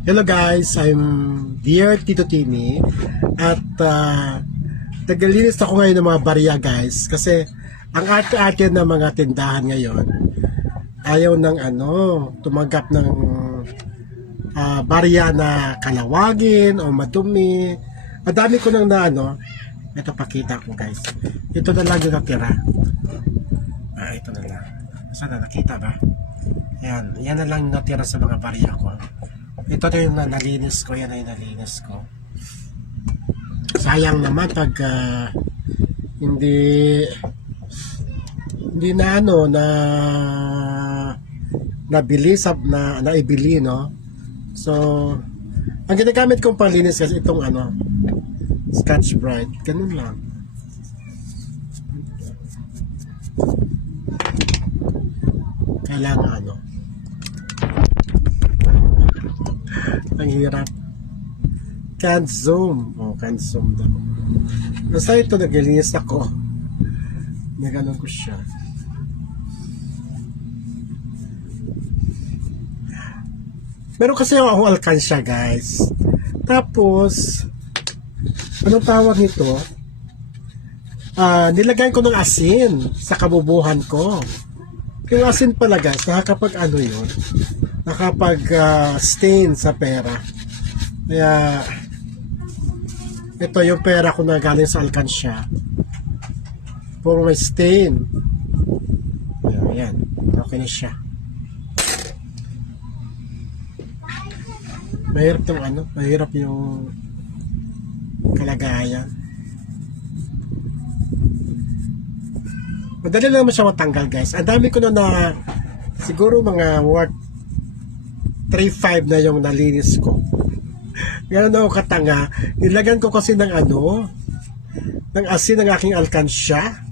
Hello guys, I'm Dear Tito Timmy at naglilinis ako ngayon ng mga barya guys kasi ang arte-arte ng mga tindahan ngayon ayaw ng tumanggap ng barya na kalawagin o madumi. Ang dami ko nang ito pakita ko guys. Ito na lang yung natira. Ito na lang. Sana nakita ba? Yan na lang yung natira sa mga barya ko. Ito na yung nalinis ko, yan ay nalinis ko. Sayang naman pag hindi na nabili na naibili, no. So ang ginagamit kong panlinis kasi itong Scotch Brite, ganun lang. Kailangan ang hirap. Can't zoom. Can't zoom daw. Basta ito, naglilinis ako. Naganon ko siya. Meron kasi akong alkansya, guys. Tapos, anong tawag nito? Nilagyan ko ng asin sa kabubuhan ko. Yung asin pala, guys, nakakapag yun? Nakapag stain sa pera. Kaya ito yung pera ko na galing sa alkansya, puro may stain. Ayan, okay na siya. Mahirap yung mahirap yung kalagayan. Madali lang naman siya matanggal, guys. Ang dami ko na siguro mga worth 3.5 na yung nalinis ko. Ganun ako katanga. Nilagyan ko kasi ng asin ng aking alkansya.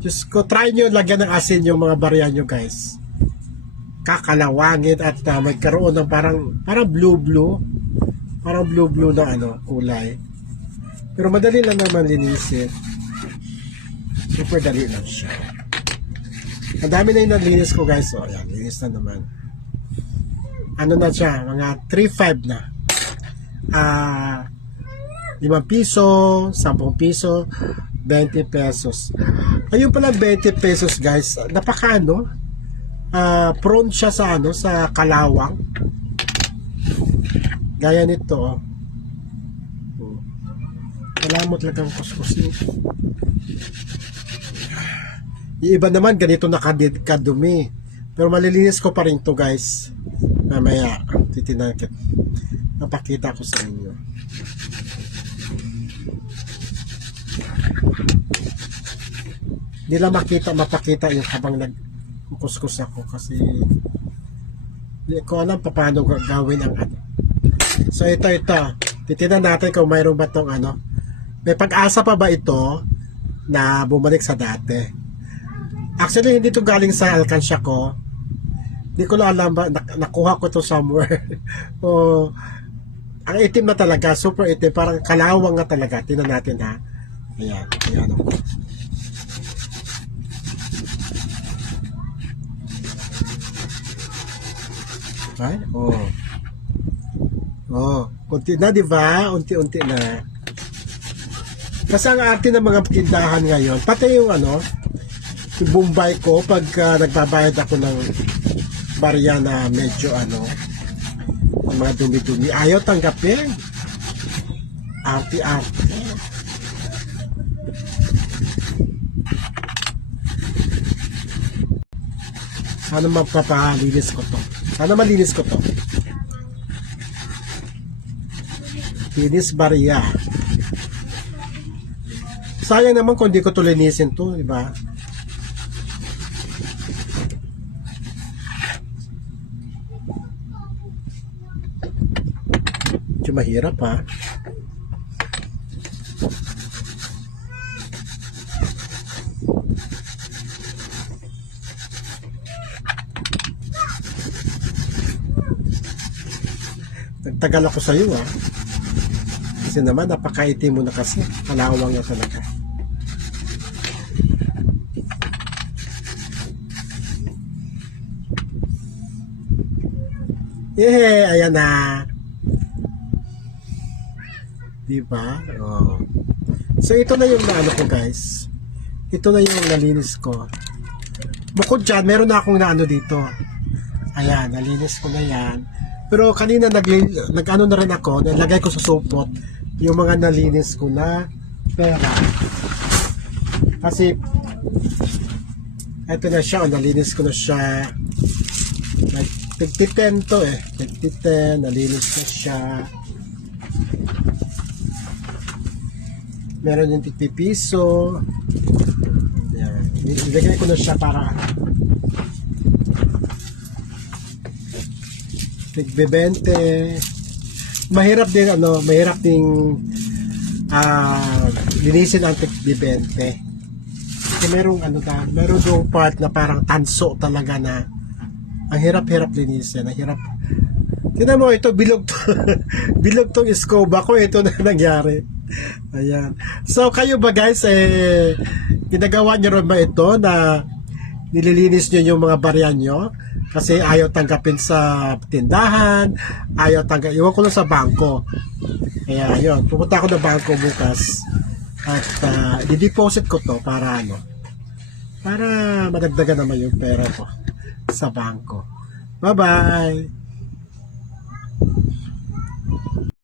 Diyos ko, try nyo lagyan ng asin yung mga barya nyo, guys. Kakalawangin at magkaroon ng parang blue-blue. Parang blue-blue na kulay. Pero madali lang naman linisin. Super dali lang siya. Ang dami na yung nalinis ko, guys. Ayan, linis na naman. Na siya, mga 3.5 na. 5 piso, 10 piso, 20 pesos. Ayun pala, 20 pesos, guys. Napaka prone siya sa sa kalawang. Gaya nito, Wala mo talagang kuskus nito. Yung iba naman, ganito nakadumi. Pero malilinis ko pa rin to, guys. Mamaya, titinakit. Napakita ko sa inyo. Hindi lang mapakita yung habang nagkukuskus ako kasi hindi ko alam paano gawin ang So ito. Titignan natin kung mayroon ba tong may pag-asa pa ba ito na bumalik sa dati. Actually, hindi to galing sa alkansya ko. Hindi ko na alam ba, nakuha ko to somewhere. Ang itim na talaga, super itim, parang kalawang na talaga. Tingnan natin, ha. Ayan ako. Okay? Kunti na, di ba? Unti-unti na. Kasi ang arte ng mga tindahan ngayon, pati yung yung Bombay ko, pag nagbabayad ako ng barya na medyo mga dumi-dumi, ayaw tanggapin. Arte-arte. Sana mapapalinis ko to. Sana malinis ko to. Linis barya. Sayang naman kung di ko to linisin to, diba? Medyo mahirap, ha. Nagtagal ako sa iyo, ha. Kasi naman napakaitim mo na kasi. Kalawang na talaga. Ayan na. Diba? Oh. So, ito na yung naano ko, guys. Ito na yung nalinis ko. Bukod dyan, meron na akong naano dito. Ayan, nalinis ko na yan. Pero kanina nag-ano na rin ako, nalagay ko sa supot yung mga nalinis ko na pera. Kasi, eto na siya, nalinis ko na siya. Tig-10 to eh. Tig-10, nalinis na siya. Meron yung tig-piso. Yan. Ilagay ko na siya para tig-20. Mahirap din linisin ang tig-20. Kasi merong meron yung part na parang tanso talaga na ang hirap-hirap linisin. Ang hirap. Tignan mo, ito bilog to. Bilog tong scoba ko. Ito na nangyari. Ayan. So, kayo ba guys, ginagawa nyo rin ba ito na nililinis nyo yung mga barya nyo? Kasi ayaw tanggapin sa tindahan, ayaw tanggapin, iwan ko lang sa bangko. Kaya yun, pupunta ako ng bangko bukas at di-deposit ko to para para madagdagan naman yung pera ko sa bangko. Bye-bye!